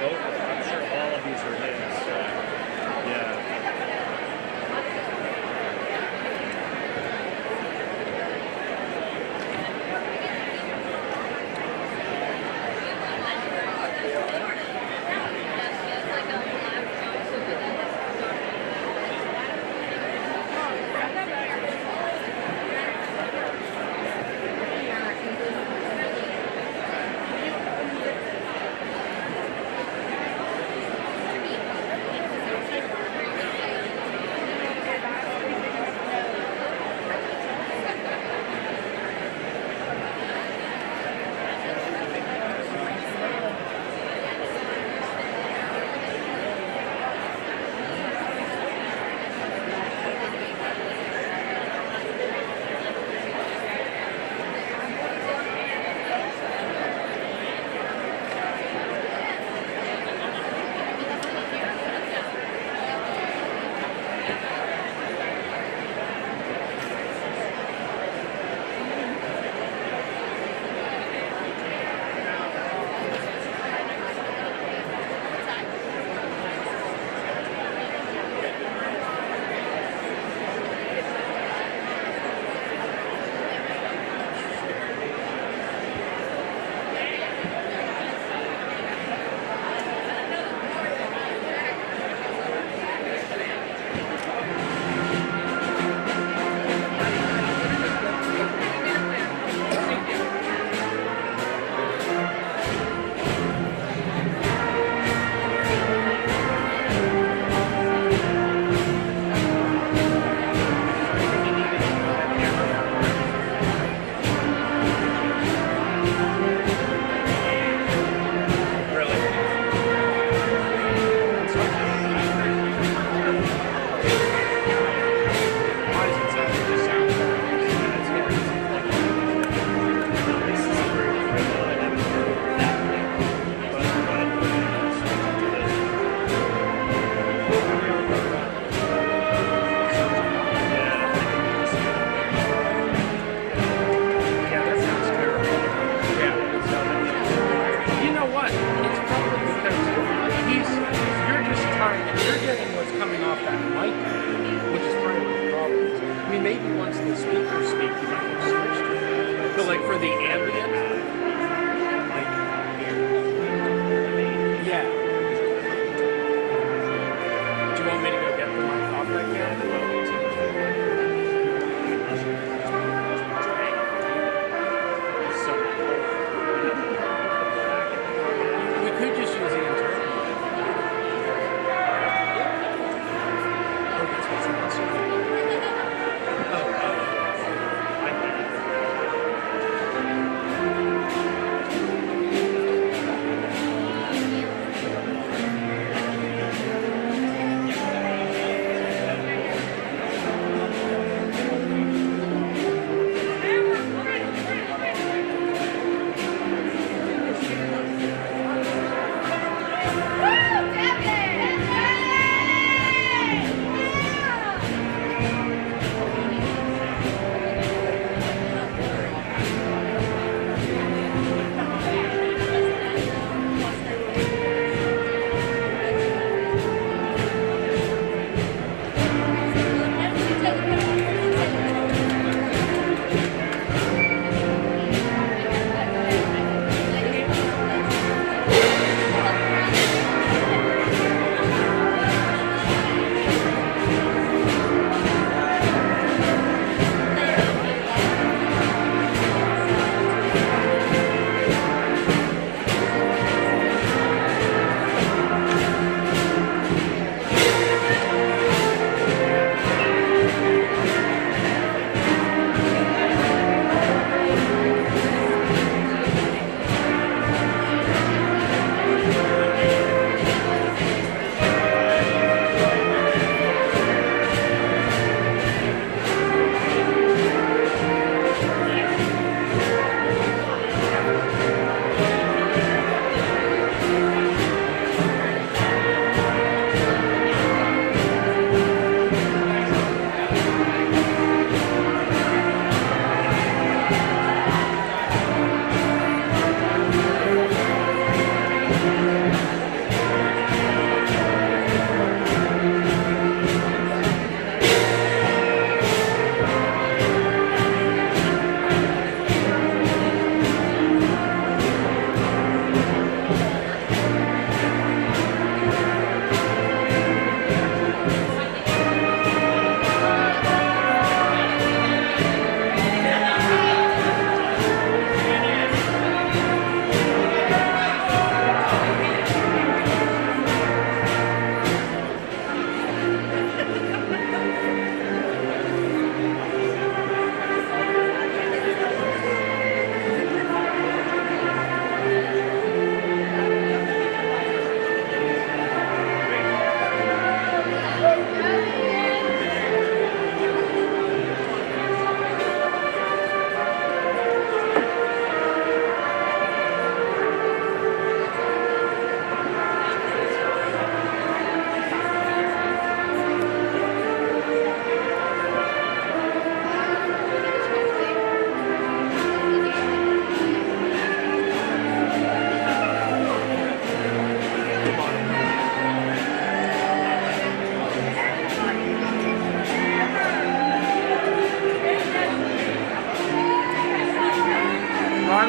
both of them. I'm sure all of these are his. Yeah.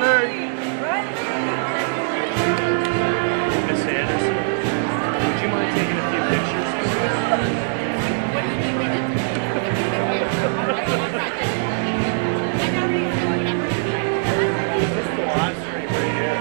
alert. Miss Anderson, would you mind taking a few pictures? Just the live stream right here.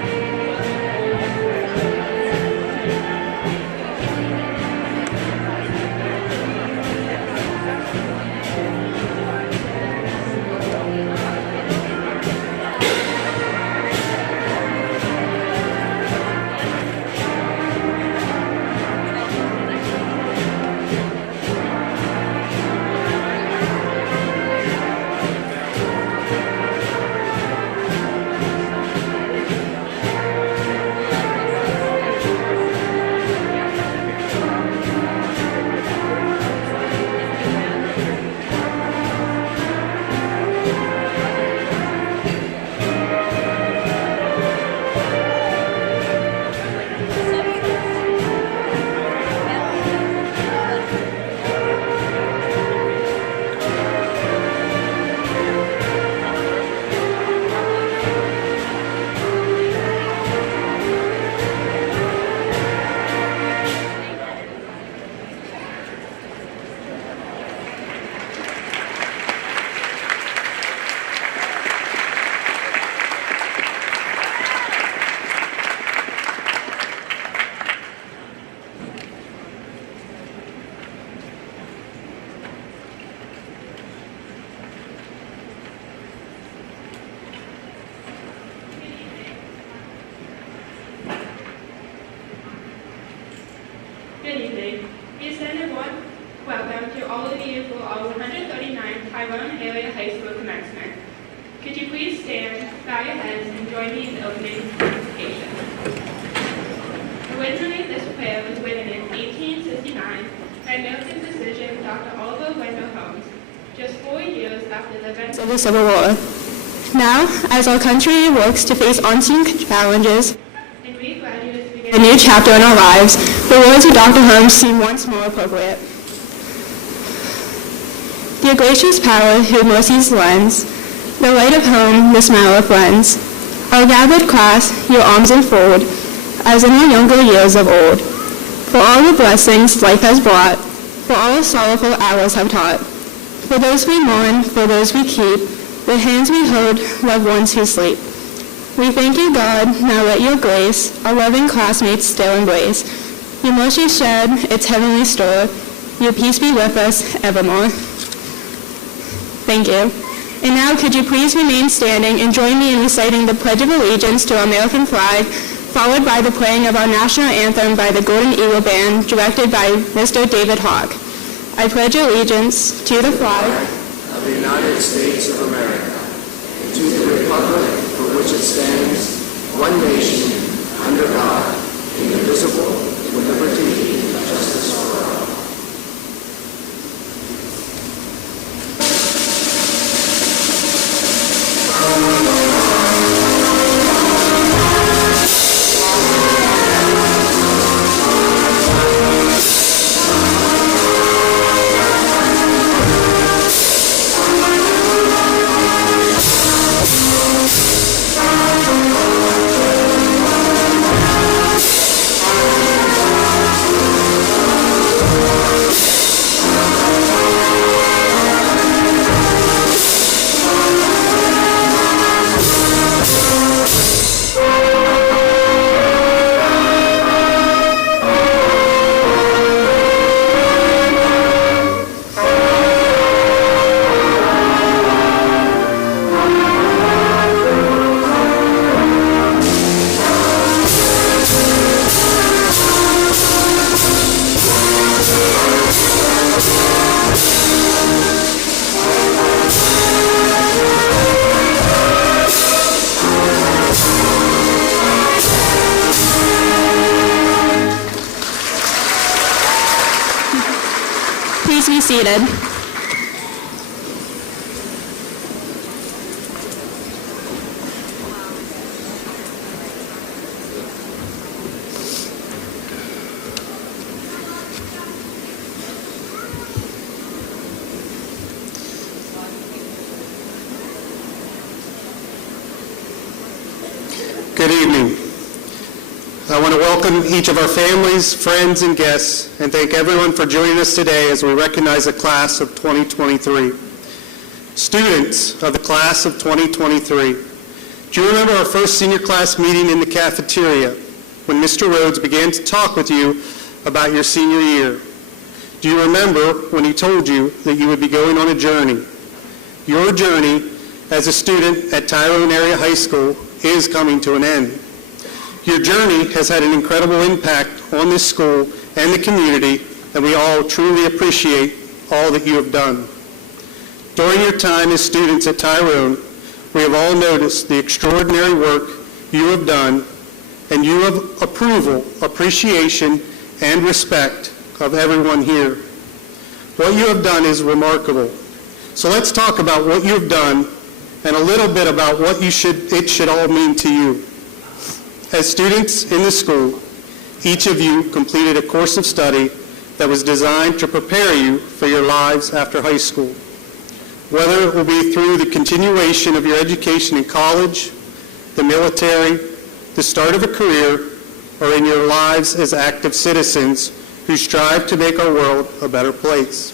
Good evening. We extend a warm welcome to all of you for our 139th Tyrone Area High School commencement. Could you please stand, bow your heads, and join me in the opening invocation? Originally, this prayer was written in 1869 by American physician Dr. Oliver Wendell Holmes, just 4 years after the events of the Civil War. Now, as our country works to face unseen challenges, and we graduates begin a new chapter in our lives, the words of Dr. Holmes seem once more appropriate. Your gracious power, who mercies lends, the light of home, the smile of friends, our gathered class, your arms enfold, as in our younger years of old. For all the blessings life has brought, for all sorrowful hours have taught, for those we mourn, for those we keep, the hands we hold, loved ones who sleep. We thank you, God, now let your grace our loving classmates still embrace. Your mercy shed its heavenly store, your peace be with us evermore. Thank you. And now could you please remain standing and join me in reciting the Pledge of Allegiance to our American flag, followed by the playing of our national anthem by the Golden Eagle Band, directed by Mr. David Hawk. I pledge allegiance to the flag of the United States of America, and to the republic for which it stands, one nation, under God, indivisible, with liberty and justice for all. Please be seated. Good evening. I want to welcome each of our families, friends, and guests, and thank everyone for joining us today as we recognize the class of 2023. Students of the class of 2023, do you remember our first senior class meeting in the cafeteria when Mr. Rhodes began to talk with you about your senior year? Do you remember when he told you that you would be going on a journey? Your journey as a student at Tyrone Area High School is coming to an end. Your journey has had an incredible impact on this school and the community, and we all truly appreciate all that you have done. During your time as students at Tyrone, we have all noticed the extraordinary work you have done, and you have approval, appreciation, and respect of everyone here. What you have done is remarkable. So let's talk about what you have done and a little bit about what it should all mean to you. As students in the school, each of you completed a course of study that was designed to prepare you for your lives after high school. Whether it will be through the continuation of your education in college, the military, the start of a career, or in your lives as active citizens who strive to make our world a better place.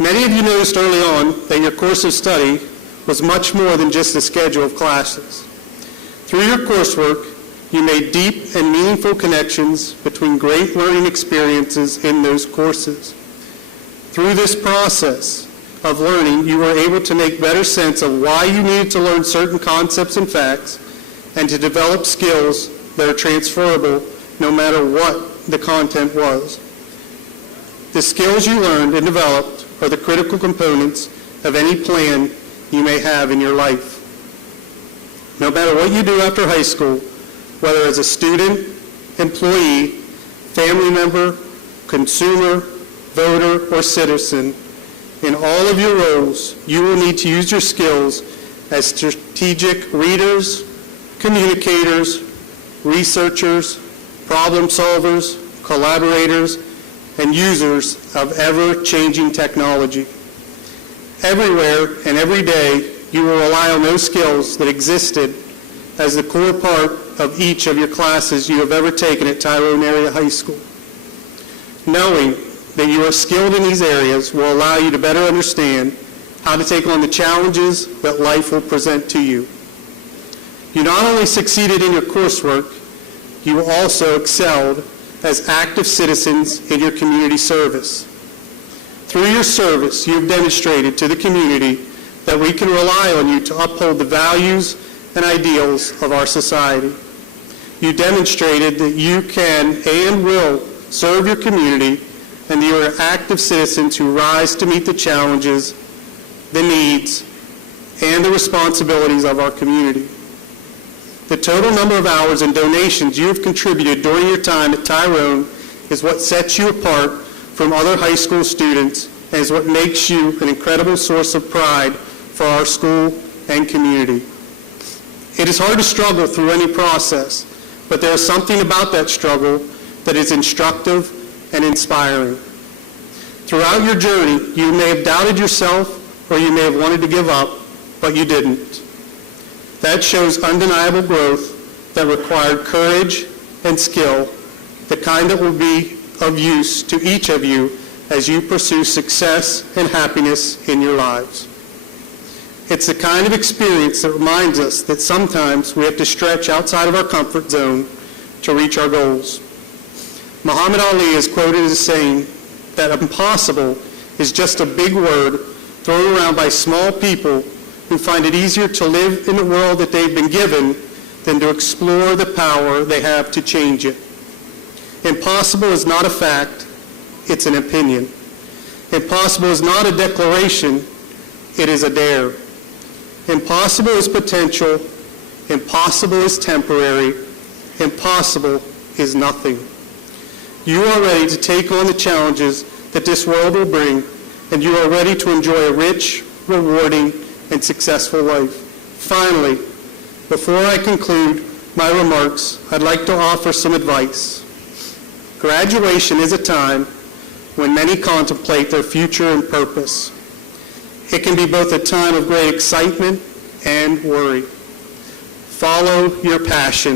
Many of you noticed early on that your course of study was much more than just a schedule of classes. Through your coursework, you made deep and meaningful connections between great learning experiences in those courses. Through this process of learning, you were able to make better sense of why you needed to learn certain concepts and facts, and to develop skills that are transferable no matter what the content was. The skills you learned and developed are the critical components of any plan you may have in your life. No matter what you do after high school, whether as a student, employee, family member, consumer, voter, or citizen, in all of your roles, you will need to use your skills as strategic readers, communicators, researchers, problem solvers, collaborators, and users of ever-changing technology. Everywhere and every day, you will rely on those skills that existed as the core part of each of your classes you have ever taken at Tyrone Area High School. Knowing that you are skilled in these areas will allow you to better understand how to take on the challenges that life will present to you. You not only succeeded in your coursework, you also excelled as active citizens in your community service. Through your service, you have demonstrated to the community that we can rely on you to uphold the values and ideals of our society. You demonstrated that you can and will serve your community, and you are active citizens who rise to meet the challenges, the needs, and the responsibilities of our community. The total number of hours and donations you have contributed during your time at Tyrone is what sets you apart from other high school students and is what makes you an incredible source of pride for our school and community. It is hard to struggle through any process, but there is something about that struggle that is instructive and inspiring. Throughout your journey, you may have doubted yourself or you may have wanted to give up, but you didn't. That shows undeniable growth that required courage and skill, the kind that will be of use to each of you as you pursue success and happiness in your lives. It's the kind of experience that reminds us that sometimes we have to stretch outside of our comfort zone to reach our goals. Muhammad Ali is quoted as saying that impossible is just a big word thrown around by small people who find it easier to live in the world that they've been given than to explore the power they have to change it. Impossible is not a fact, it's an opinion. Impossible is not a declaration, it is a dare. Impossible is potential, impossible is temporary, impossible is nothing. You are ready to take on the challenges that this world will bring, and you are ready to enjoy a rich, rewarding, and successful life. Finally, before I conclude my remarks, I'd like to offer some advice. Graduation is a time when many contemplate their future and purpose. It can be both a time of great excitement and worry. Follow your passion.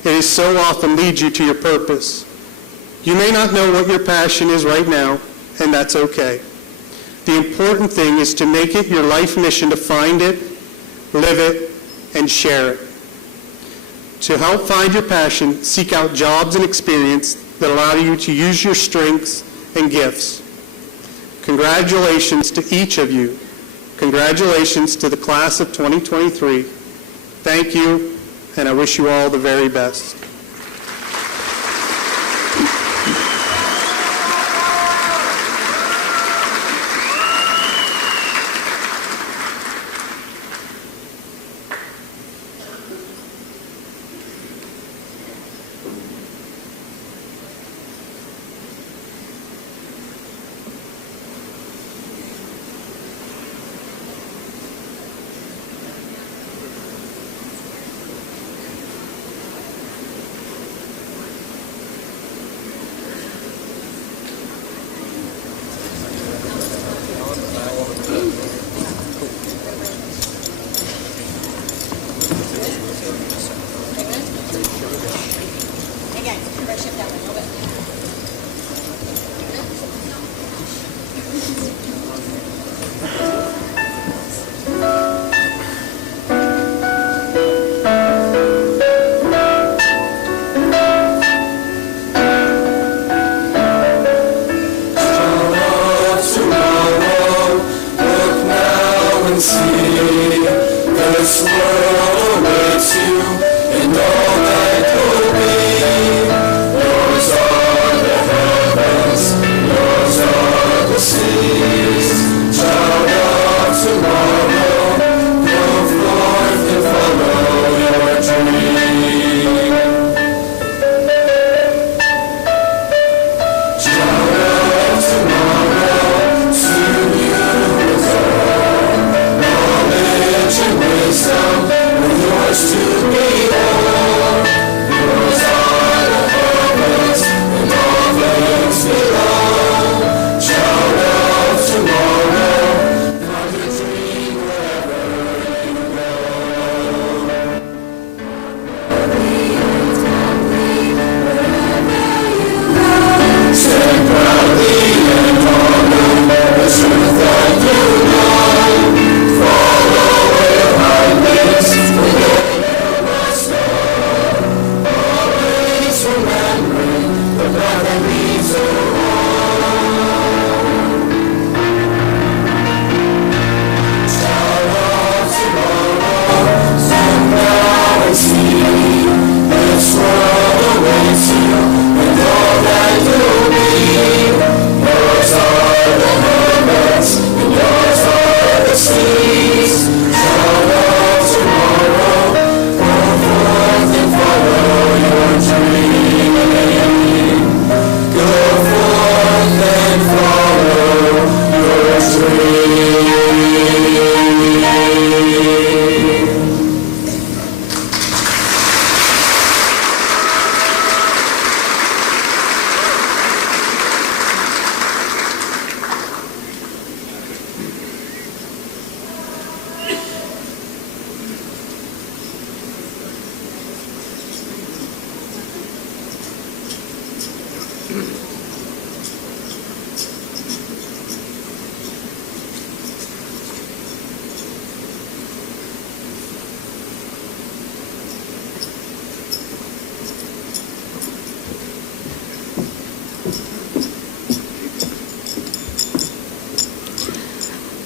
It is so often leads you to your purpose. You may not know what your passion is right now, and that's okay. The important thing is to make it your life mission to find it, live it, and share it. To help find your passion, seek out jobs and experience that allow you to use your strengths and gifts. Congratulations to each of you. Congratulations to the class of 2023. Thank you, and I wish you all the very best.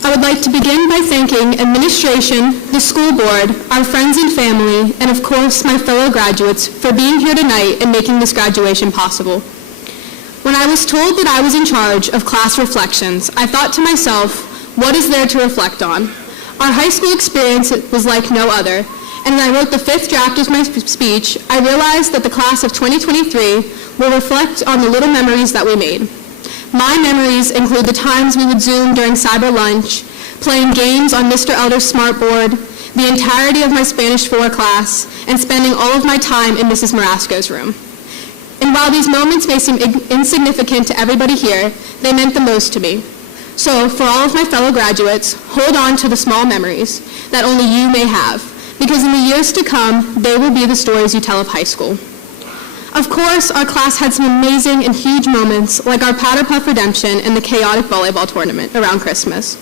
I would like to begin by thanking administration, the school board, our friends and family, and of course my fellow graduates for being here tonight and making this graduation possible. When I was told that I was in charge of class reflections, I thought to myself, what is there to reflect on? Our high school experience was like no other, and when I wrote the 5th draft of my speech, I realized that the class of 2023 will reflect on the little memories that we made. My memories include the times we would Zoom during cyber lunch, playing games on Mr. Elder's smartboard, the entirety of my Spanish 4 class, and spending all of my time in Mrs. Marasco's room. And while these moments may seem insignificant to everybody here, they meant the most to me. So for all of my fellow graduates, hold on to the small memories that only you may have. because in the years to come, they will be the stories you tell of high school. Of course, our class had some amazing and huge moments, like our Powder Puff redemption and the chaotic volleyball tournament around Christmas.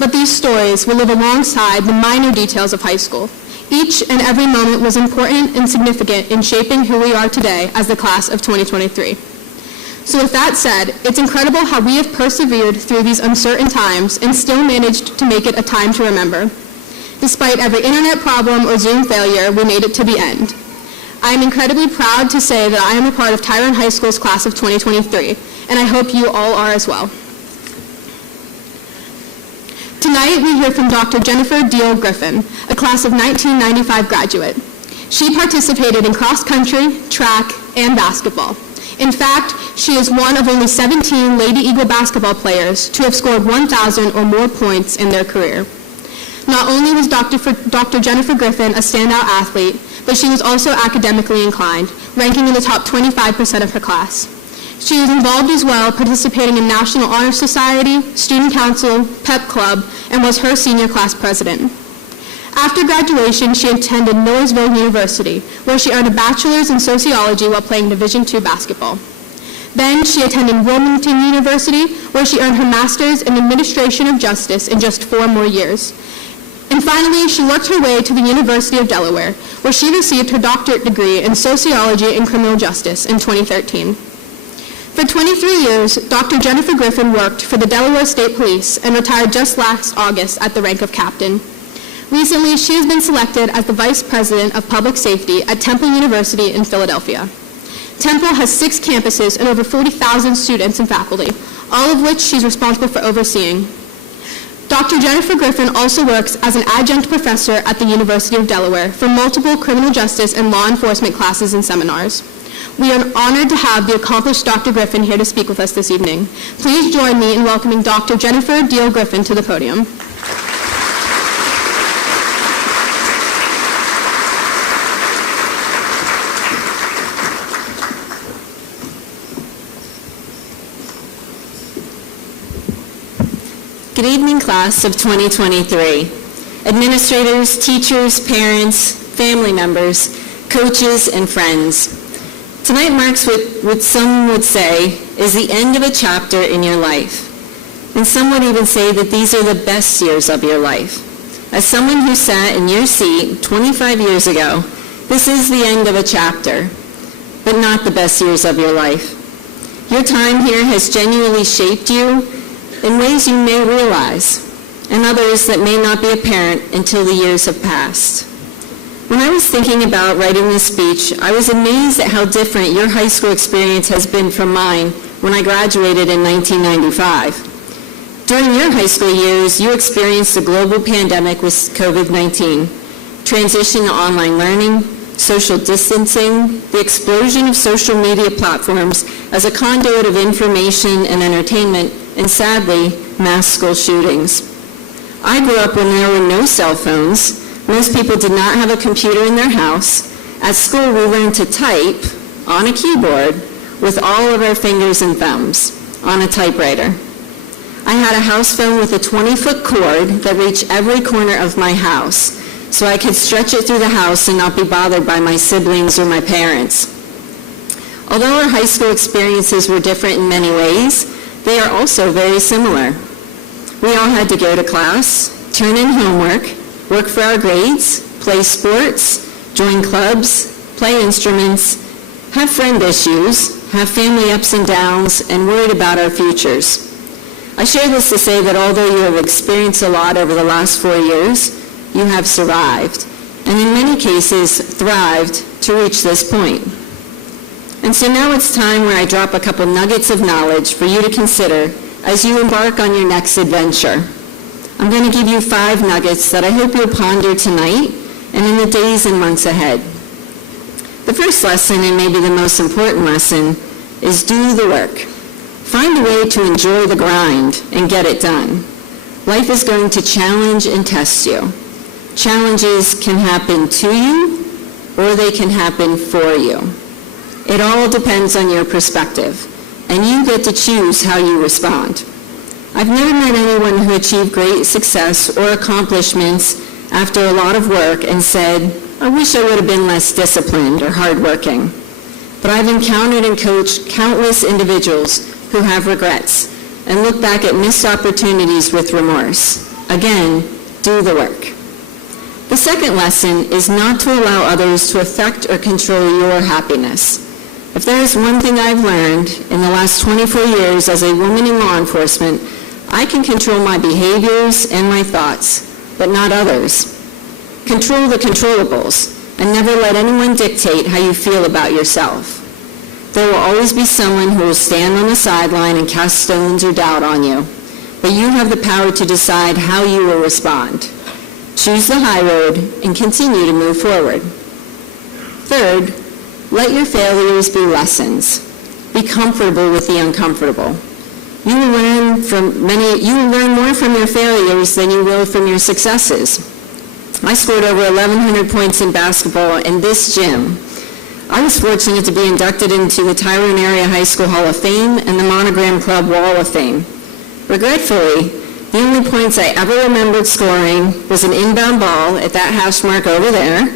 But these stories will live alongside the minor details of high school. Each and every moment was important and significant in shaping who we are today as the class of 2023. So with that said, it's incredible how we have persevered through these uncertain times and still managed to make it a time to remember. Despite every internet problem or Zoom failure, we made it to the end. I am incredibly proud to say that I am a part of Tyrone High School's class of 2023, and I hope you all are as well. Tonight, we hear from Dr. Jennifer Deal Griffin, a class of 1995 graduate. She participated in cross-country, track, and basketball. In fact, she is one of only 17 Lady Eagle basketball players to have scored 1,000 or more points in their career. Not only was Dr. Jennifer Griffin a standout athlete, but she was also academically inclined, ranking in the top 25% of her class. She was involved as well, participating in National Honor Society, Student Council, Pep Club, and was her senior class president. After graduation, she attended Millersville University, where she earned a bachelor's in sociology while playing Division II basketball. Then she attended Wilmington University, where she earned her master's in administration of justice in just 4 more years. And finally, she worked her way to the University of Delaware, where she received her doctorate degree in sociology and criminal justice in 2013. For 23 years, Dr. Jennifer Griffin worked for the Delaware State Police and retired just last August at the rank of captain. Recently, she has been selected as the Vice President of Public Safety at Temple University in Philadelphia. Temple has 6 campuses and over 40,000 students and faculty, all of which she's responsible for overseeing. Dr. Jennifer Griffin also works as an adjunct professor at the University of Delaware for multiple criminal justice and law enforcement classes and seminars. We are honored to have the accomplished Dr. Griffin here to speak with us this evening. Please join me in welcoming Dr. Jennifer Deal Griffin to the podium. Good evening, class of 2023. Administrators, teachers, parents, family members, coaches, and friends. Tonight marks what some would say is the end of a chapter in your life. And some would even say that these are the best years of your life. As someone who sat in your seat 25 years ago, this is the end of a chapter, but not the best years of your life. Your time here has genuinely shaped you in ways you may realize, and others that may not be apparent until the years have passed. When I was thinking about writing this speech, I was amazed at how different your high school experience has been from mine when I graduated in 1995. During your high school years, you experienced the global pandemic with COVID-19, transition to online learning, social distancing, the explosion of social media platforms as a conduit of information and entertainment, and sadly, mass school shootings. I grew up when there were no cell phones. Most people did not have a computer in their house. At school, we learned to type on a keyboard with all of our fingers and thumbs on a typewriter. I had a house phone with a 20-foot cord that reached every corner of my house, so I could stretch it through the house and not be bothered by my siblings or my parents. Although our high school experiences were different in many ways, they are also very similar. We all had to go to class, turn in homework, work for our grades, play sports, join clubs, play instruments, have friend issues, have family ups and downs, and worried about our futures. I share this to say that although you have experienced a lot over the last 4 years, you have survived, and in many cases thrived to reach this point. And so now it's time where I drop a couple nuggets of knowledge for you to consider as you embark on your next adventure. I'm going to give you 5 nuggets that I hope you'll ponder tonight and in the days and months ahead. The first lesson, and maybe the most important lesson, is do the work. Find a way to enjoy the grind and get it done. Life is going to challenge and test you. Challenges can happen to you, or they can happen for you. It all depends on your perspective, and you get to choose how you respond. I've never met anyone who achieved great success or accomplishments after a lot of work and said, I wish I would have been less disciplined or hardworking. But I've encountered and coached countless individuals who have regrets and look back at missed opportunities with remorse. Again, do the work. The second lesson is not to allow others to affect or control your happiness. If there is one thing I've learned in the last 24 years as a woman in law enforcement, I can control my behaviors and my thoughts, but not others. Control the controllables, and never let anyone dictate how you feel about yourself. There will always be someone who will stand on the sideline and cast stones or doubt on you, but you have the power to decide how you will respond. Choose the high road and continue to move forward. Third, let your failures be lessons. Be comfortable with the uncomfortable. You will learn more from your failures than you will from your successes. I scored over 1,100 points in basketball in this gym. I was fortunate to be inducted into the Tyrone Area High School Hall of Fame and the Monogram Club Wall of Fame. Regretfully, the only points I ever remembered scoring was an inbound ball at that hash mark over there.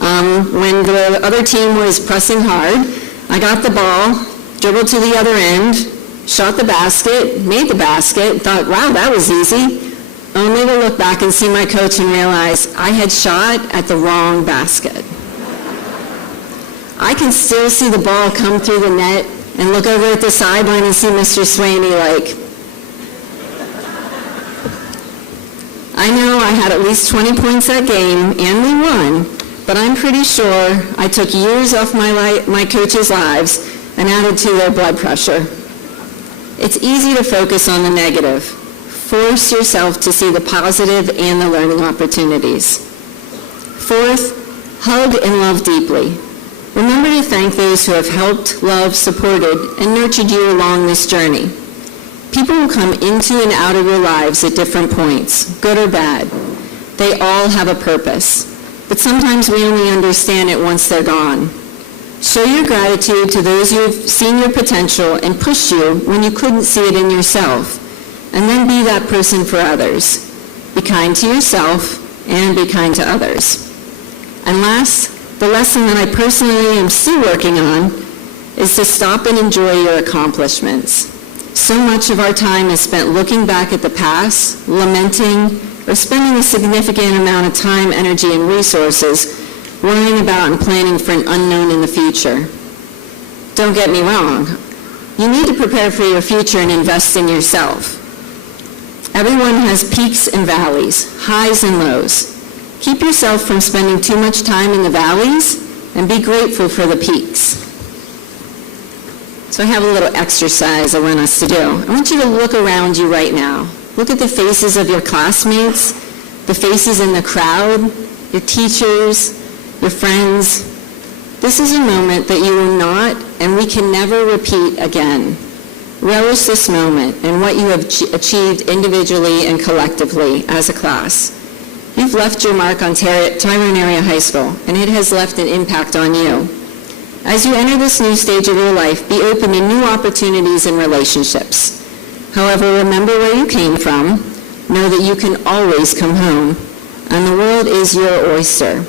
When the other team was pressing hard, I got the ball, dribbled to the other end, shot the basket, made the basket, thought, wow, that was easy, only to look back and see my coach and realize I had shot at the wrong basket. I can still see the ball come through the net and look over at the sideline and see Mr. Swaney like, I know I had at least 20 points that game and we won, but I'm pretty sure I took years off my coaches' lives and added to their blood pressure. It's easy to focus on the negative. Force yourself to see the positive and the learning opportunities. Fourth, hug and love deeply. Remember to thank those who have helped, loved, supported, and nurtured you along this journey. People will come into and out of your lives at different points, good or bad. They all have a purpose, but sometimes we only understand it once they're gone. Show your gratitude to those who have seen your potential and pushed you when you couldn't see it in yourself, and then be that person for others. Be kind to yourself and be kind to others. And last, the lesson that I personally am still working on is to stop and enjoy your accomplishments. So much of our time is spent looking back at the past, lamenting, or spending a significant amount of time, energy, and resources worrying about and planning for an unknown in the future. Don't get me wrong. You need to prepare for your future and invest in yourself. Everyone has peaks and valleys, highs and lows. Keep yourself from spending too much time in the valleys and be grateful for the peaks. So I have a little exercise I want us to do. I want you to look around you right now. Look at the faces of your classmates, the faces in the crowd, your teachers, your friends. This is a moment that you will not and we can never repeat again. Relish this moment and what you have achieved individually and collectively as a class. You've left your mark on Tyrone Area High School, and it has left an impact on you. As you enter this new stage of your life, be open to new opportunities and relationships. However, remember where you came from. Know that you can always come home, and the world is your oyster.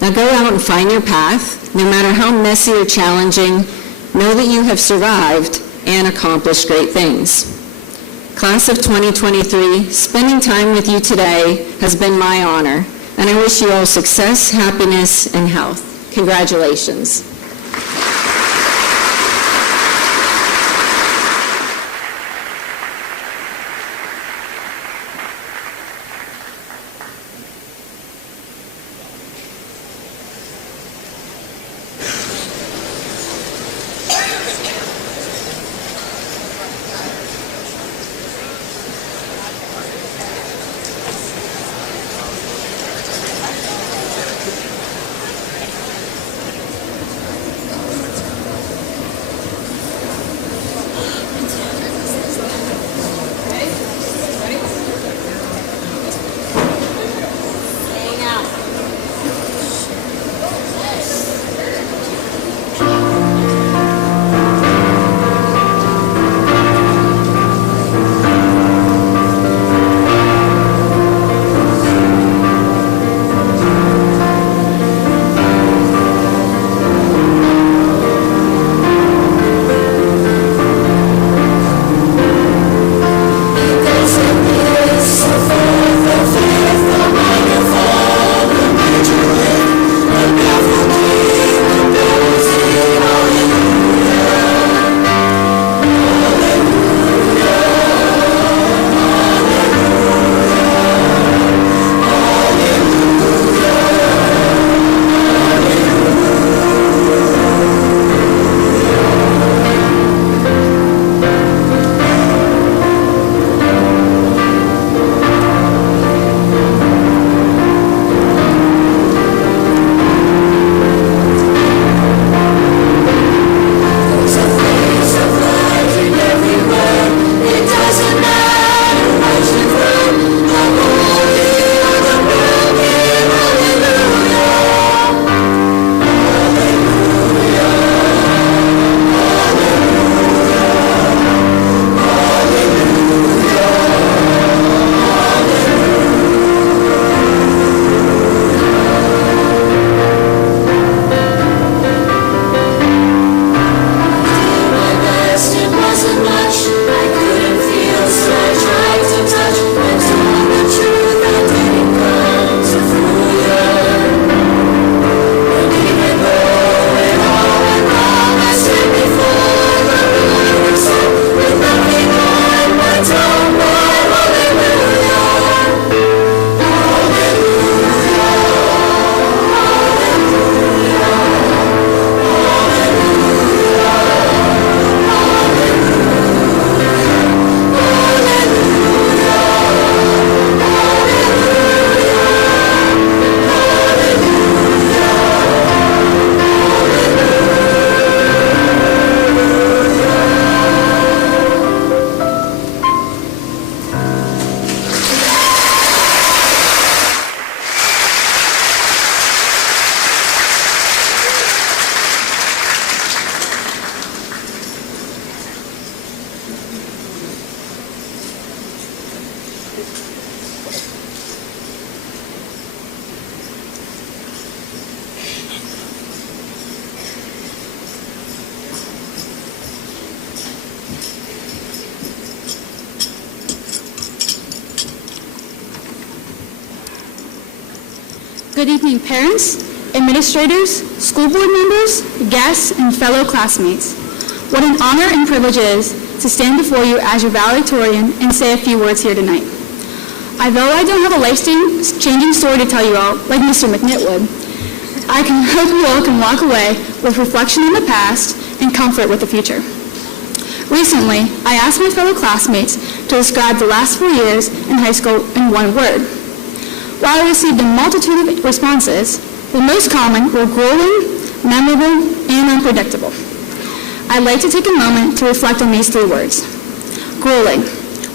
Now go out and find your path. No matter how messy or challenging, know that you have survived and accomplished great things. Class of 2023, spending time with you today has been my honor, and I wish you all success, happiness, and health. Congratulations. Good evening, parents, administrators, school board members, guests, and fellow classmates. What an honor and privilege it is to stand before you as your valedictorian and say a few words here tonight. Although I don't have a life-changing story to tell you all, like Mr. McNitt would, I can hope you all can walk away with reflection on the past and comfort with the future. Recently, I asked my fellow classmates to describe the last 4 years in high school in one word. While I received a multitude of responses, the most common were grueling, memorable, and unpredictable. I'd like to take a moment to reflect on these 3 words. Grueling.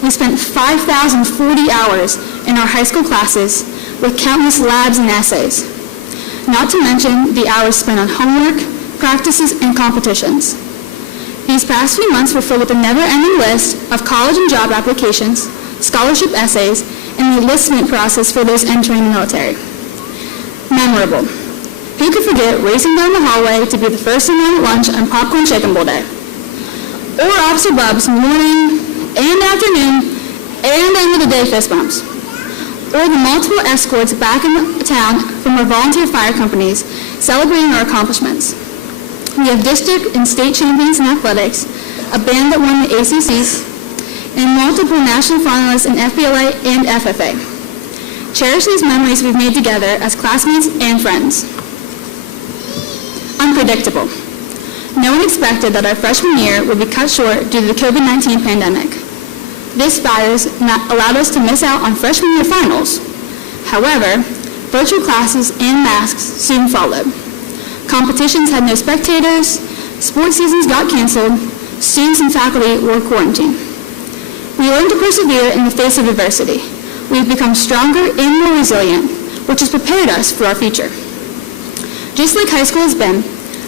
We spent 5,040 hours in our high school classes with countless labs and essays, not to mention the hours spent on homework, practices, and competitions. These past few months were filled with a never-ending list of college and job applications, scholarship essays, and the enlistment process for those entering the military. Memorable. Who could forget racing down the hallway to be the first in line at lunch on Popcorn Chicken Bowl Day? Or Officer Bub's morning and afternoon and end of the day fist bumps. Or the multiple escorts back in town from our volunteer fire companies celebrating our accomplishments. We have district and state champions in athletics, a band that won the ACCs, and multiple national finalists in FBLA and FFA. Cherish these memories we've made together as classmates and friends. Unpredictable. No one expected that our freshman year would be cut short due to the COVID-19 pandemic. This virus allowed us to miss out on freshman year finals. However, virtual classes and masks soon followed. Competitions had no spectators, sports seasons got canceled, students and faculty were quarantined. We learned to persevere in the face of adversity. We've become stronger and more resilient, which has prepared us for our future. Just like high school has been,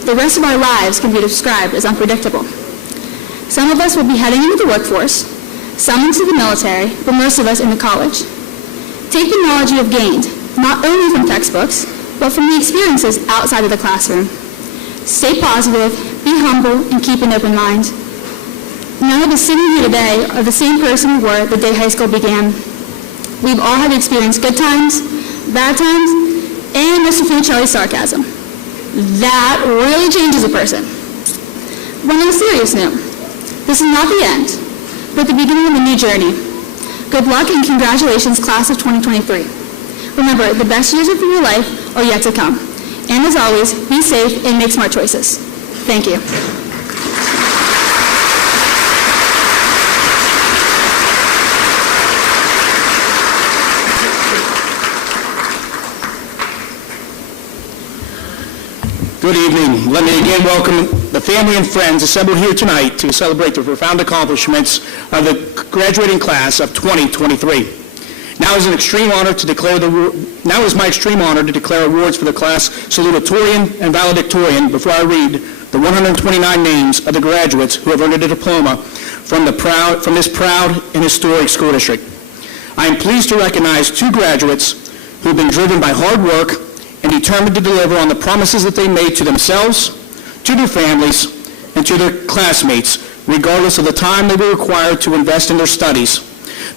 the rest of our lives can be described as unpredictable. Some of us will be heading into the workforce, some into the military, but most of us into college. Take the knowledge you have gained, not only from textbooks, but from the experiences outside of the classroom. Stay positive, be humble, and keep an open mind. None of us sitting here today are the same person we were the day high school began. We've all had to experience good times, bad times, and Mr. Funicelli's sarcasm. That really changes a person. But on a serious note, this is not the end, but the beginning of a new journey. Good luck and congratulations, class of 2023. Remember, the best years of your life are yet to come. And as always, be safe and make smart choices. Thank you. Good evening. Let me again welcome the family and friends assembled here tonight to celebrate the profound accomplishments of the graduating class of 2023. Now is my extreme honor to declare awards for the class salutatorian and valedictorian before I read the 129 names of the graduates who have earned a diploma from this proud and historic school district. I am pleased to recognize 2 graduates who have been driven by hard work and determined to deliver on the promises that they made to themselves, to their families, and to their classmates, regardless of the time they were required to invest in their studies,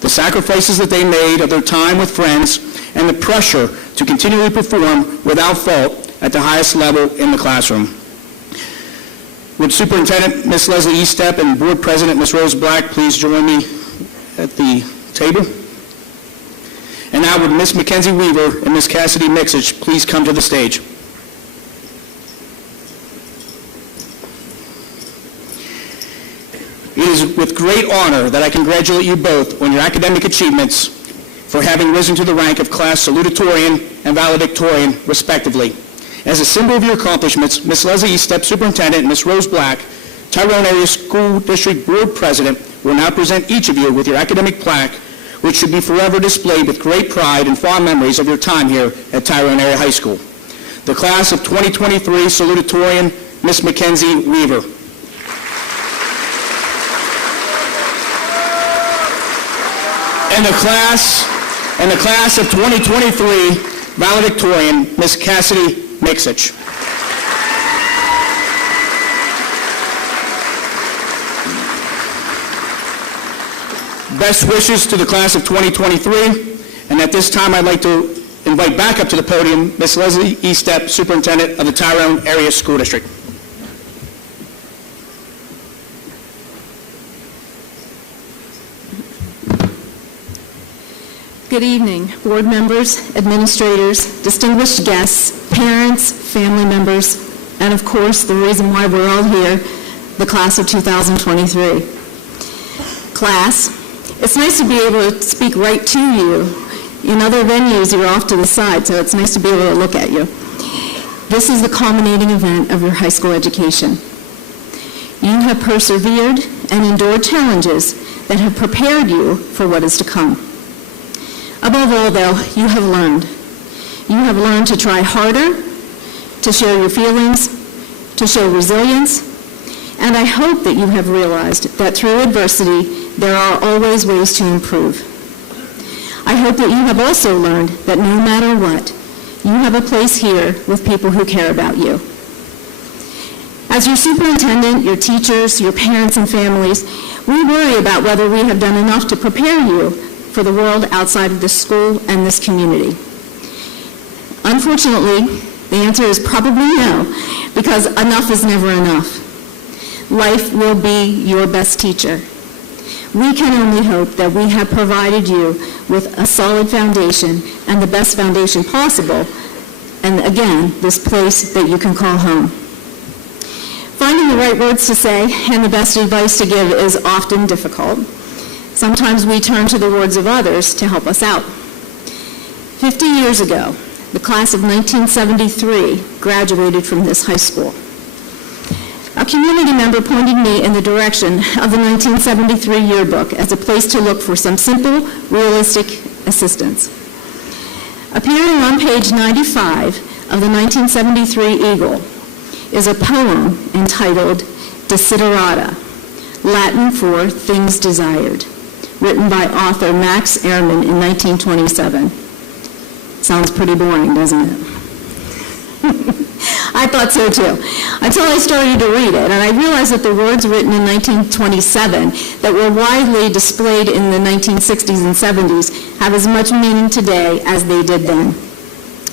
the sacrifices that they made of their time with friends, and the pressure to continually perform without fault at the highest level in the classroom. Would Superintendent Ms. Leslie Estep and Board President Ms. Rose Black please join me at the table? And now would Ms. Mackenzie Weaver and Ms. Cassidy Mixich please come to the stage. It is with great honor that I congratulate you both on your academic achievements for having risen to the rank of class salutatorian and valedictorian, respectively. As a symbol of your accomplishments, Ms. Leslie Estep, Superintendent, and Ms. Rose Black, Tyrone Area School District Board President, will now present each of you with your academic plaque, which should be forever displayed with great pride and fond memories of your time here at Tyrone Area High School. The class of 2023 salutatorian, Ms. Mackenzie Weaver. And the class of 2023 valedictorian, Ms. Cassidy Mixich. Best wishes to the class of 2023, and at this time I'd like to invite back up to the podium Ms. Leslie E. Stepp, Superintendent of the Tyrone Area School District. Good evening, board members, administrators, distinguished guests, parents, family members, and of course, the reason why we're all here, the class of 2023. Class, it's nice to be able to speak right to you. In other venues, you're off to the side, so it's nice to be able to look at you. This is the culminating event of your high school education. You have persevered and endured challenges that have prepared you for what is to come. Above all, though, you have learned. You have learned to try harder, to share your feelings, to show resilience, and I hope that you have realized that through adversity, there are always ways to improve. I hope that you have also learned that no matter what, you have a place here with people who care about you. As your superintendent, your teachers, your parents and families, we worry about whether we have done enough to prepare you for the world outside of this school and this community. Unfortunately, the answer is probably no, because enough is never enough. Life will be your best teacher. We can only hope that we have provided you with a solid foundation and the best foundation possible, and again, this place that you can call home. Finding the right words to say and the best advice to give is often difficult. Sometimes we turn to the words of others to help us out. 50 years ago, the class of 1973 graduated from this high school. A community member pointed me in the direction of the 1973 yearbook as a place to look for some simple, realistic assistance. Appearing on page 95 of the 1973 Eagle is a poem entitled Desiderata, Latin for Things Desired, written by author Max Ehrmann in 1927. Sounds pretty boring, doesn't it? I thought so too, until I started to read it, and I realized that the words written in 1927 that were widely displayed in the 1960s and 70s have as much meaning today as they did then.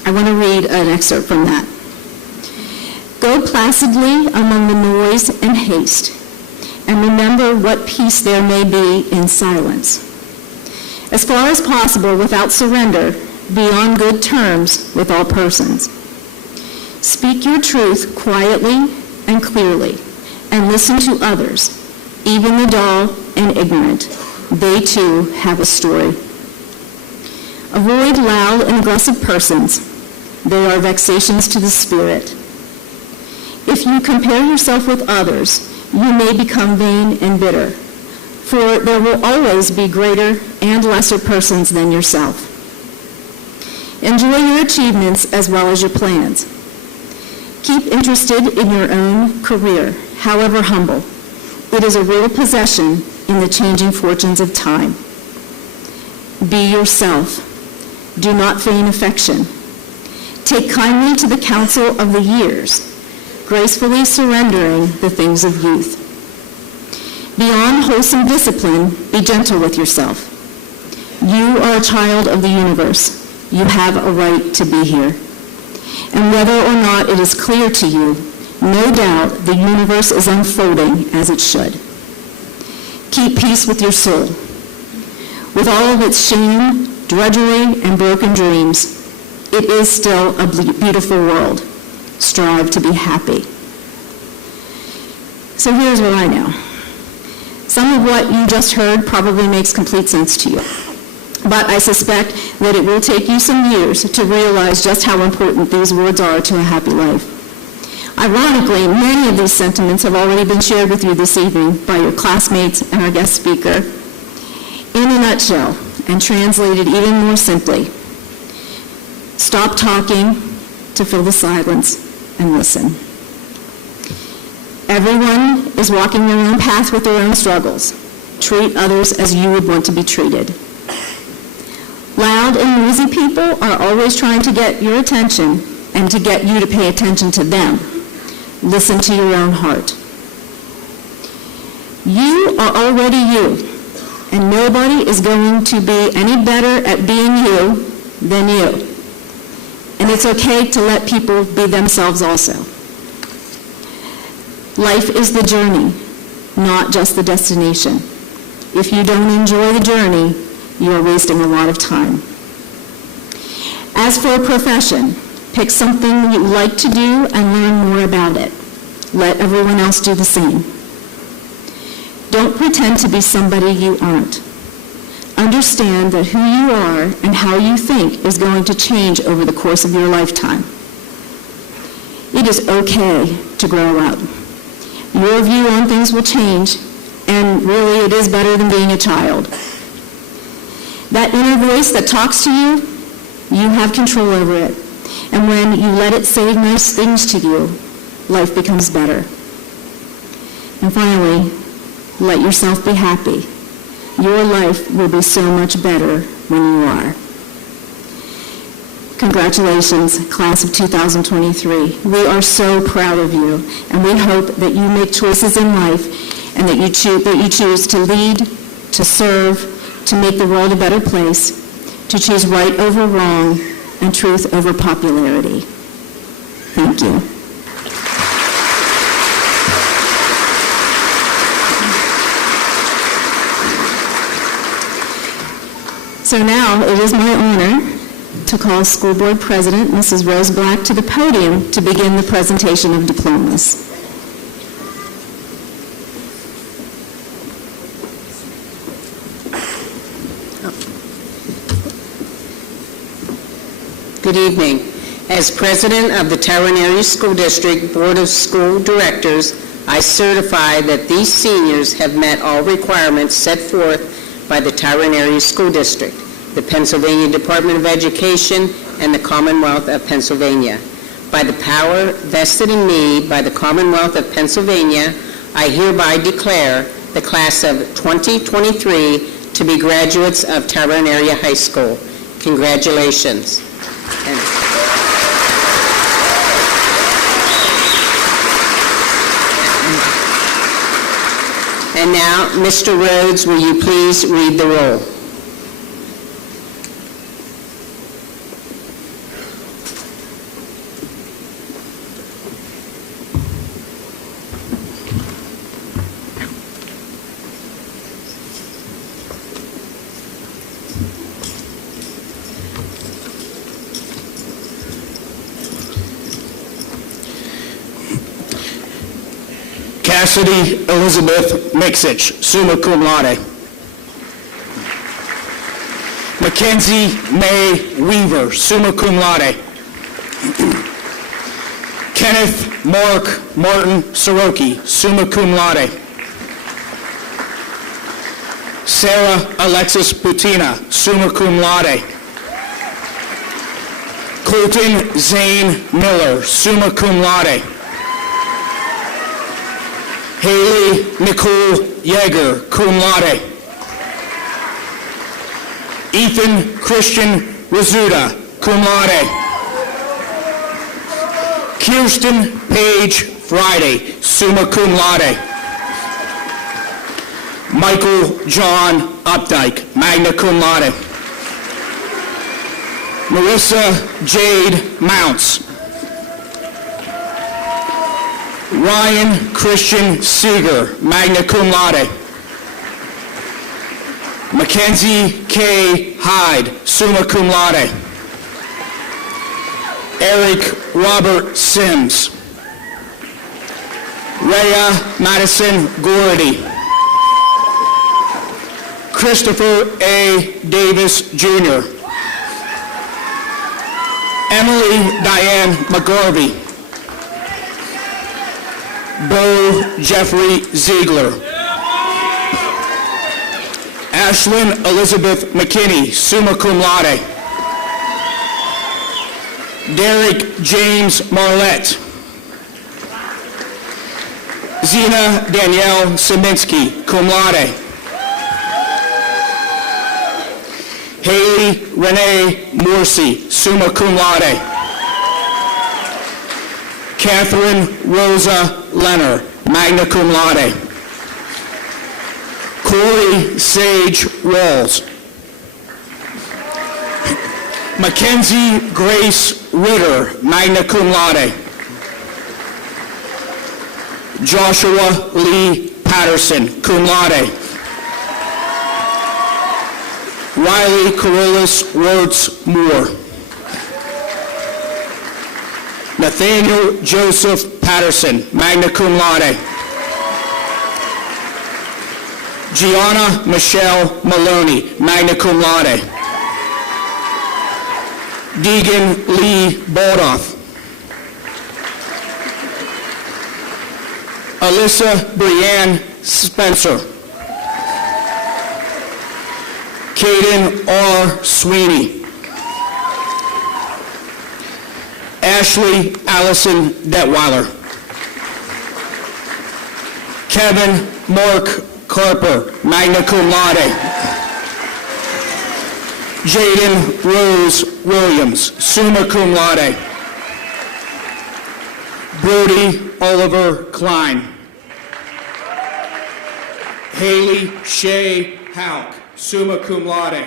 I want to read an excerpt from that. Go placidly among the noise and haste, and remember what peace there may be in silence. As far as possible, without surrender, be on good terms with all persons. Speak your truth quietly and clearly, and listen to others, even the dull and ignorant. They too have a story. Avoid loud and aggressive persons. They are vexations to the spirit. If you compare yourself with others, you may become vain and bitter, for there will always be greater and lesser persons than yourself. Enjoy your achievements as well as your plans. Keep interested in your own career, however humble. It is a real possession in the changing fortunes of time. Be yourself. Do not feign affection. Take kindly to the counsel of the years, gracefully surrendering the things of youth. Beyond wholesome discipline, be gentle with yourself. You are a child of the universe. You have a right to be here. And whether or not it is clear to you, no doubt the universe is unfolding as it should. Keep peace with your soul. With all of its shame, drudgery, and broken dreams, it is still a beautiful world. Strive to be happy. So here's what I know. Some of what you just heard probably makes complete sense to you. But I suspect that it will take you some years to realize just how important these words are to a happy life. Ironically, many of these sentiments have already been shared with you this evening by your classmates and our guest speaker. In a nutshell, and translated even more simply, stop talking to fill the silence and listen. Everyone is walking their own path with their own struggles. Treat others as you would want to be treated. Loud and noisy people are always trying to get your attention and to get you to pay attention to them. Listen to your own heart. You are already you, and nobody is going to be any better at being you than you. it's okay to let people be themselves also. Life is the journey, not just the destination. If you don't enjoy the journey, you are wasting a lot of time. As for a profession, pick something you like to do and learn more about it. Let everyone else do the same. Don't pretend to be somebody you aren't. Understand that who you are and how you think is going to change over the course of your lifetime. It is okay to grow up. Your view on things will change, and really it is better than being a child. That inner voice that talks to you, you have control over it. And when you let it say nice things to you, life becomes better. And finally, let yourself be happy. Your life will be so much better when you are. Congratulations, class of 2023. We are so proud of you, and we hope that you make choices in life and that you choose to lead, to serve, to make the world a better place, to choose right over wrong and truth over popularity. Thank you. So now it is my honor to call School Board President Mrs. Rose Black to the podium to begin the presentation of diplomas. Good evening. As President of the Tyrone Area School District Board of School Directors, I certify that these seniors have met all requirements set forth by the Tyrone Area School District, the Pennsylvania Department of Education, and the Commonwealth of Pennsylvania. By the power vested in me by the Commonwealth of Pennsylvania, I hereby declare the class of 2023 to be graduates of Tyrone Area High School. Congratulations. And now, Mr. Rhodes, will you please read the roll? Cassidy Elizabeth Mixich, summa cum laude. Mackenzie May Weaver, summa cum laude. Kenneth Mark Martin Soroki, summa cum laude. Sarah Alexis Butina, summa cum laude. Colton Zane Miller, summa cum laude. Haley Nicole Yeager, cum laude. Ethan Christian Rizzuta, cum laude. Kirsten Paige Friday, summa cum laude. Michael John Updike, magna cum laude. Marissa Jade Mounts. Ryan Christian Seeger, magna cum laude. Mackenzie K. Hyde, summa cum laude. Eric Robert Sims. Rhea Madison Gordy. Christopher A. Davis, Jr. Emily Diane McGarvey. Bo Jeffrey Ziegler. Ashlyn Elizabeth McKinney, summa cum laude. Derek James Marlette. Zena Danielle Saminsky, cum laude. Haley Renee Morsi, summa cum laude. Catherine Rosa Leonard, magna cum laude. Corey Sage Walls. Mackenzie Grace Ritter, magna cum laude. Joshua Lee Patterson, cum laude. Riley Carolus Wertz Moore. Nathaniel Joseph Patterson, magna cum laude. Gianna Michelle Maloney, magna cum laude. Deegan Lee Baldoff. Alyssa Brianne Spencer. Caden R. Sweeney. Ashley Allison Detweiler. Kevin Mark Carper, magna cum laude. Jaden Rose Williams, summa cum laude. Brody Oliver Klein. Haley Shea Hauk, summa cum laude.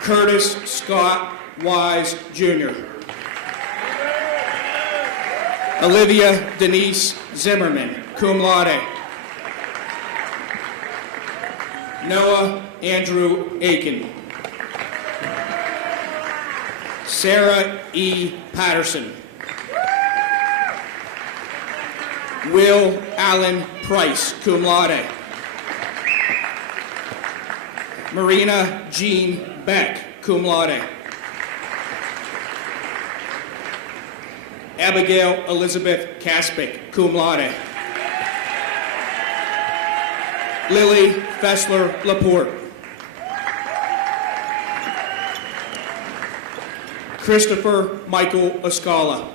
Curtis Scott Wise, Jr. Olivia Denise Zimmerman, cum laude. Noah Andrew Aiken. Sarah E. Patterson. Will Allen Price, cum laude. Marina Jean Beck, cum laude. Abigail Elizabeth Kaspick, cum laude. Lily Fessler Laporte. Christopher Michael Escala.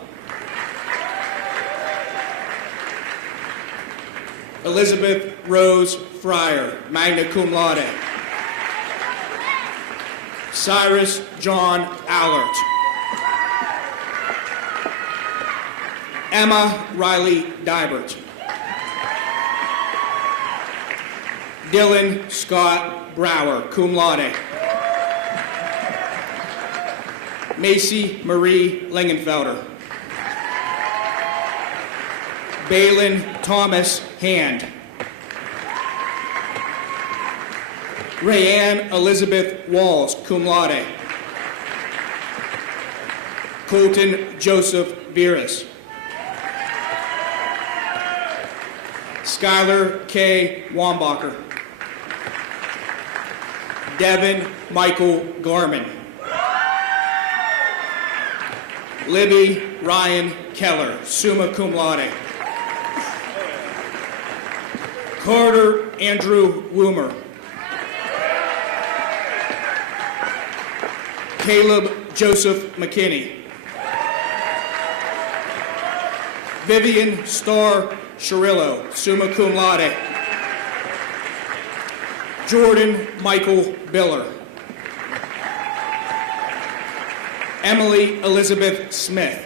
Elizabeth Rose Fryer, magna cum laude. Cyrus John Allert. Emma Riley Dibert. Dylan Scott Brower, cum laude. Macy Marie Lingenfelder. Balin Thomas Hand. Rayanne Elizabeth Walls, cum laude. Colton Joseph Veras. Skylar K. Wambacher. Devin Michael Garman. Libby Ryan Keller, summa cum laude. Carter Andrew Woomer. Caleb Joseph McKinney. Vivian Starr Shirillo, summa cum laude. Jordan Michael Biller. Emily Elizabeth Smith.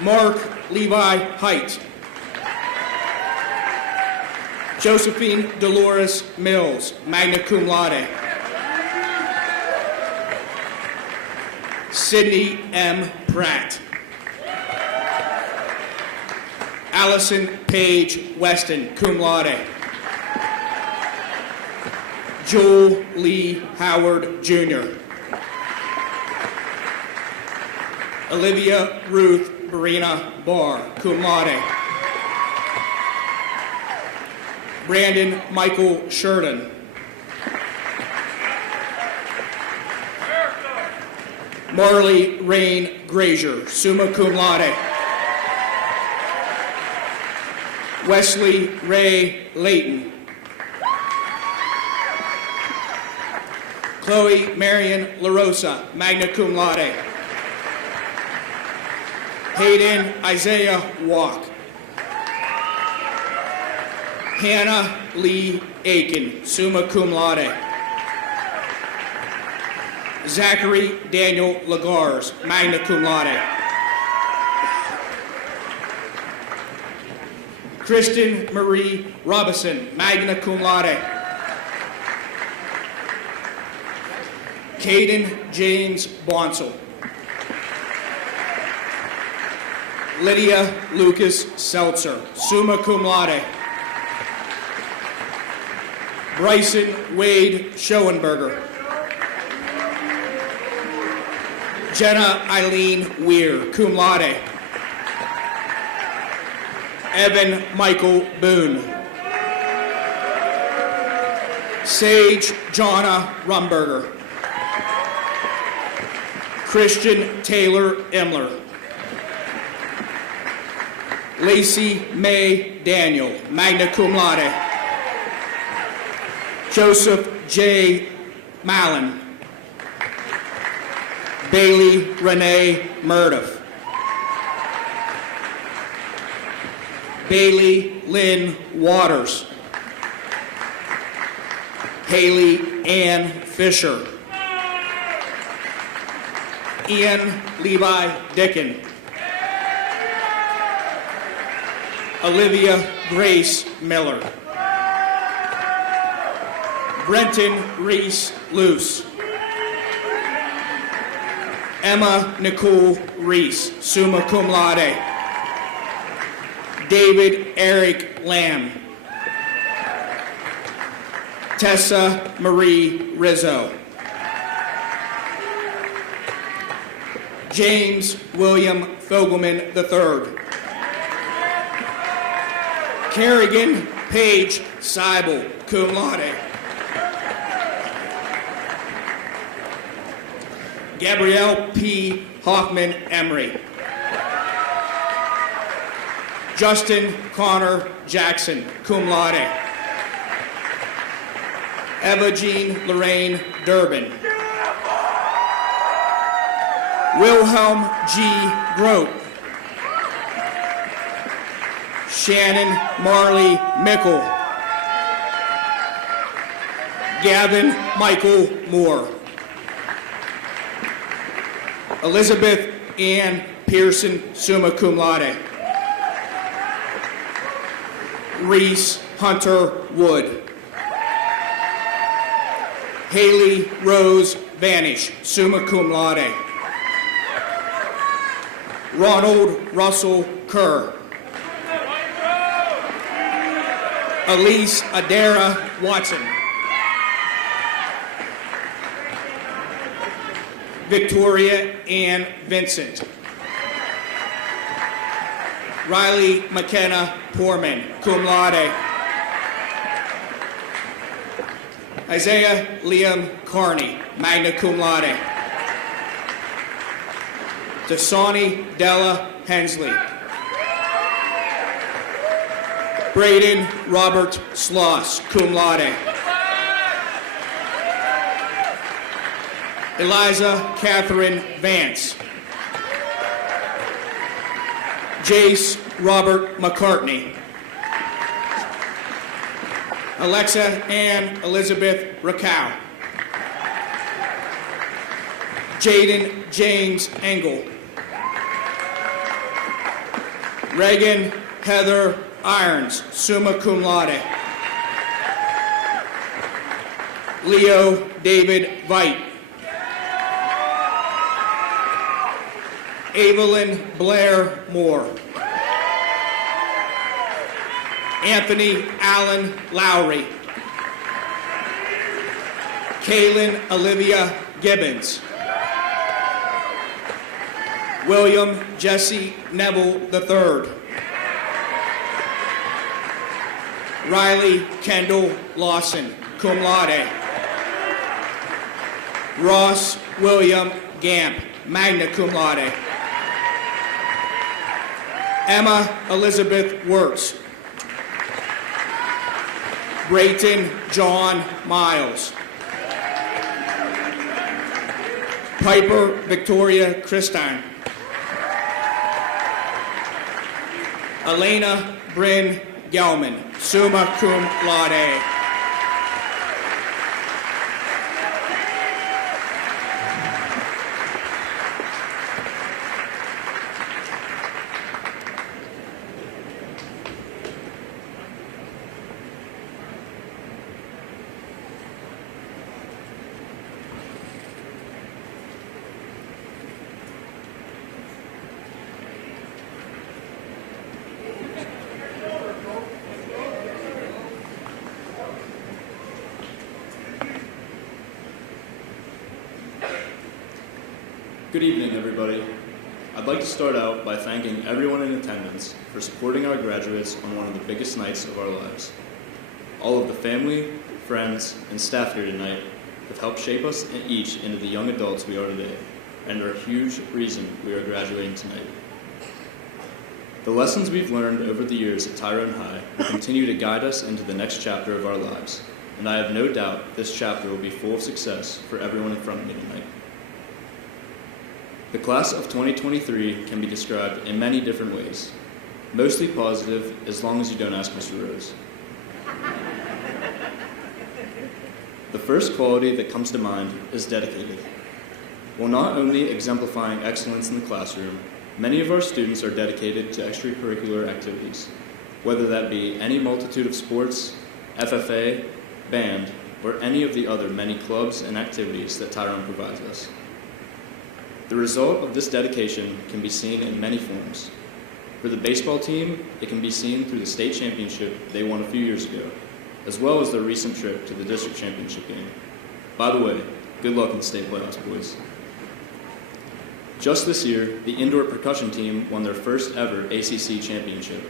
Mark Levi Height. Josephine Dolores Mills, magna cum laude. Sydney M. Pratt. Allison Paige Weston, cum laude. Joel Lee Howard, Jr. Olivia Ruth Barina Barr, cum laude. Brandon Michael Sheridan. Marley Rain Grazier, summa cum laude. Wesley Ray Layton. Chloe Marion LaRosa, magna cum laude. Hayden Isaiah Walk. Hannah Lee Aiken, summa cum laude. Zachary Daniel Lagars, magna cum laude. Kristen Marie Robinson, magna cum laude. Caden James Bonsall. Lydia Lucas Seltzer, summa cum laude. Bryson Wade Schoenberger. Jenna Eileen Weir, cum laude. Evan Michael Boone. Sage Jonna Rumberger. Christian Taylor Emler. Lacey May Daniel, magna cum laude. Joseph J. Mallon. Bailey Renee Murdoff. Bailey Lynn Waters. Haley Ann Fisher. Ian Levi Dickin. Olivia Grace Miller. Brenton Reese Luce. Emma Nicole Reese, summa cum laude. David Eric Lamb. Tessa Marie Rizzo. James William Fogelman III. Kerrigan Paige Seibel, cum laude. Gabrielle P. Hoffman Emery. Justin Connor Jackson, cum laude. Eva Jean Lorraine Durbin. Wilhelm G. Grote. Shannon Marley Mickle. Gavin Michael Moore. Elizabeth Ann Pearson, summa cum laude. Reese Hunter Wood. Haley Rose Vanish, summa cum laude. Ronald Russell Kerr. Elise Adara Watson. Victoria Ann Vincent. Riley McKenna Poorman, cum laude. Isaiah Liam Carney, magna cum laude. Dasani Della Hensley. Braden Robert Sloss, cum laude. Eliza Catherine Vance. Jace Robert McCartney. Alexa Ann Elizabeth Rakow. Jaden James Engel. Reagan Heather Irons, summa cum laude. Leo David Veit. Evelyn Blair Moore. Anthony Allen Lowry. Kaylin Olivia Gibbons. William Jesse Neville III. Riley Kendall Lawson, cum laude. Ross William Gamp, magna cum laude. Emma Elizabeth Wirtz. Brayton John Miles. Piper Victoria Christine. Elena Bryn Gelman, summa cum laude. Good evening, everybody. I'd like to start out by thanking everyone in attendance for supporting our graduates on one of the biggest nights of our lives. All of the family, friends, and staff here tonight have helped shape us each into the young adults we are today, and are a huge reason we are graduating tonight. The lessons we've learned over the years at Tyrone High will continue to guide us into the next chapter of our lives, and I have no doubt this chapter will be full of success for everyone in front of me tonight. The class of 2023 can be described in many different ways, mostly positive as long as you don't ask Mr. Rose. The first quality that comes to mind is dedicated. While not only exemplifying excellence in the classroom, many of our students are dedicated to extracurricular activities, whether that be any multitude of sports, FFA, band, or any of the other many clubs and activities that Tyrone provides us. The result of this dedication can be seen in many forms. For the baseball team, it can be seen through the state championship they won a few years ago, as well as their recent trip to the district championship game. By the way, good luck in the state playoffs, boys. Just this year, the indoor percussion team won their first ever ACC championship.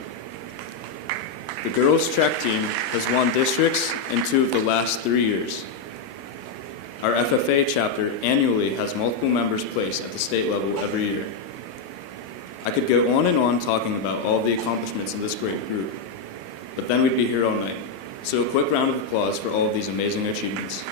The girls' track team has won districts in 2 of the last 3 years. Our FFA chapter annually has multiple members placed at the state level every year. I could go on and on talking about all the accomplishments of this great group, but then we'd be here all night. So a quick round of applause for all of these amazing achievements.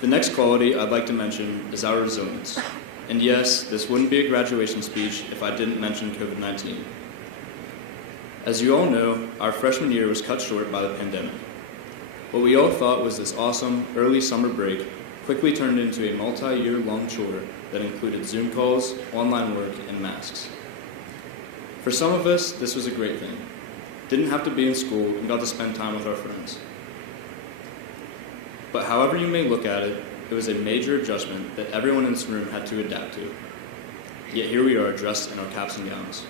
The next quality I'd like to mention is our resilience. And yes, this wouldn't be a graduation speech if I didn't mention COVID-19. As you all know, our freshman year was cut short by the pandemic. What we all thought was this awesome early summer break quickly turned into a multi-year long chore that included Zoom calls, online work, and masks. For some of us, this was a great thing. Didn't have to be in school and got to spend time with our friends. But however you may look at it, it was a major adjustment that everyone in this room had to adapt to. Yet here we are dressed in our caps and gowns.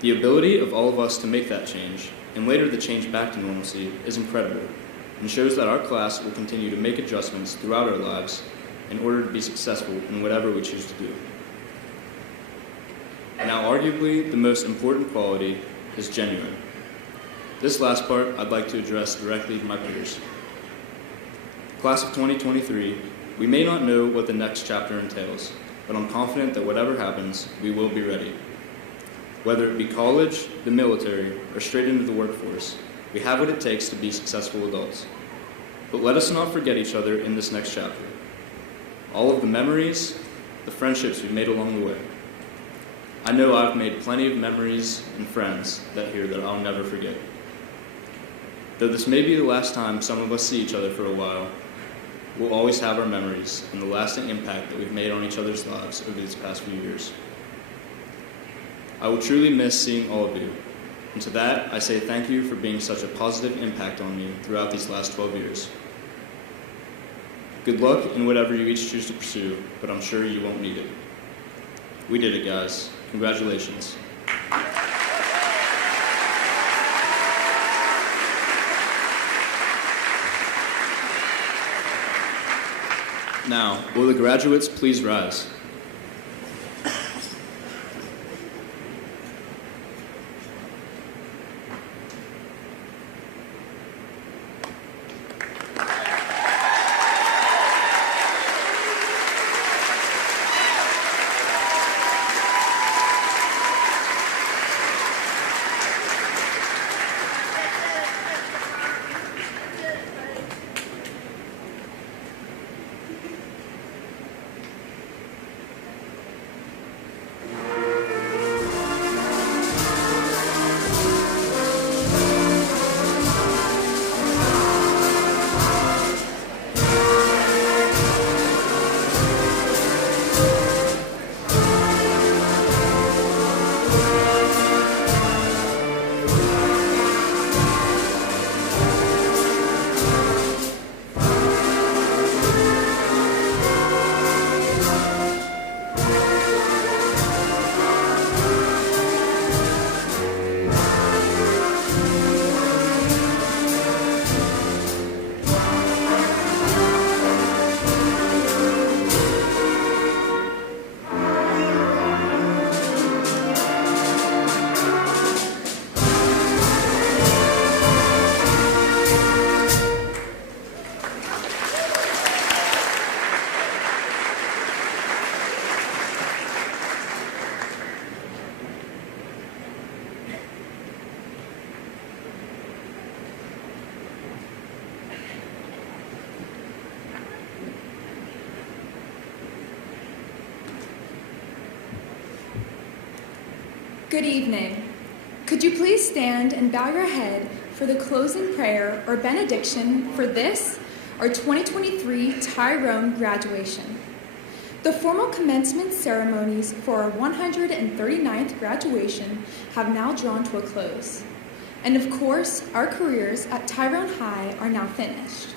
The ability of all of us to make that change, and later the change back to normalcy, is incredible, and shows that our class will continue to make adjustments throughout our lives in order to be successful in whatever we choose to do. Now, arguably, the most important quality is genuine. This last part I'd like to address directly to my peers. Class of 2023, we may not know what the next chapter entails, but I'm confident that whatever happens, we will be ready. Whether it be college, the military, or straight into the workforce, we have what it takes to be successful adults. But let us not forget each other in this next chapter. All of the memories, the friendships we've made along the way. I know I've made plenty of memories and friends that I'll never forget. Though this may be the last time some of us see each other for a while, we'll always have our memories and the lasting impact that we've made on each other's lives over these past few years. I will truly miss seeing all of you, and to that I say thank you for being such a positive impact on me throughout these last 12 years. Good luck in whatever you each choose to pursue, but I'm sure you won't need it. We did it, guys. Congratulations. Now, will the graduates please rise? Good evening. Could you please stand and bow your head for the closing prayer or benediction for this, our 2023 Tyrone graduation. The formal commencement ceremonies for our 139th graduation have now drawn to a close. And of course, our careers at Tyrone High are now finished.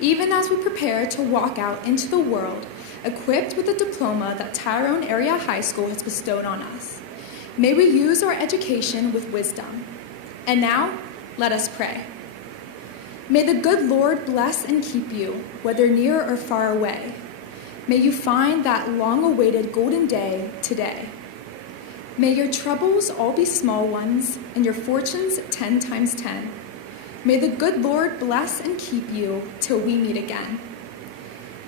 Even as we prepare to walk out into the world, equipped with the diploma that Tyrone Area High School has bestowed on us, may we use our education with wisdom. And now, let us pray. May the good Lord bless and keep you, whether near or far away. May you find that long-awaited golden day today. May your troubles all be small ones, and your fortunes 10 times 10. May the good Lord bless and keep you till we meet again.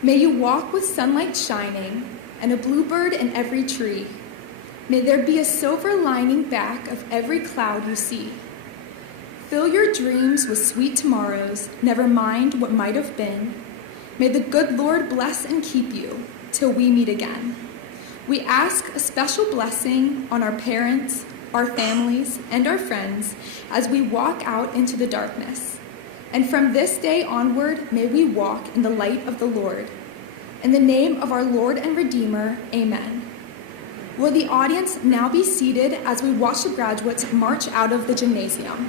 May you walk with sunlight shining, and a bluebird in every tree. May there be a silver lining back of every cloud you see. Fill your dreams with sweet tomorrows, never mind what might have been. May the good Lord bless and keep you till we meet again. We ask a special blessing on our parents, our families, and our friends as we walk out into the darkness. And from this day onward, may we walk in the light of the Lord. In the name of our Lord and Redeemer, amen. Will the audience now be seated as we watch the graduates march out of the gymnasium?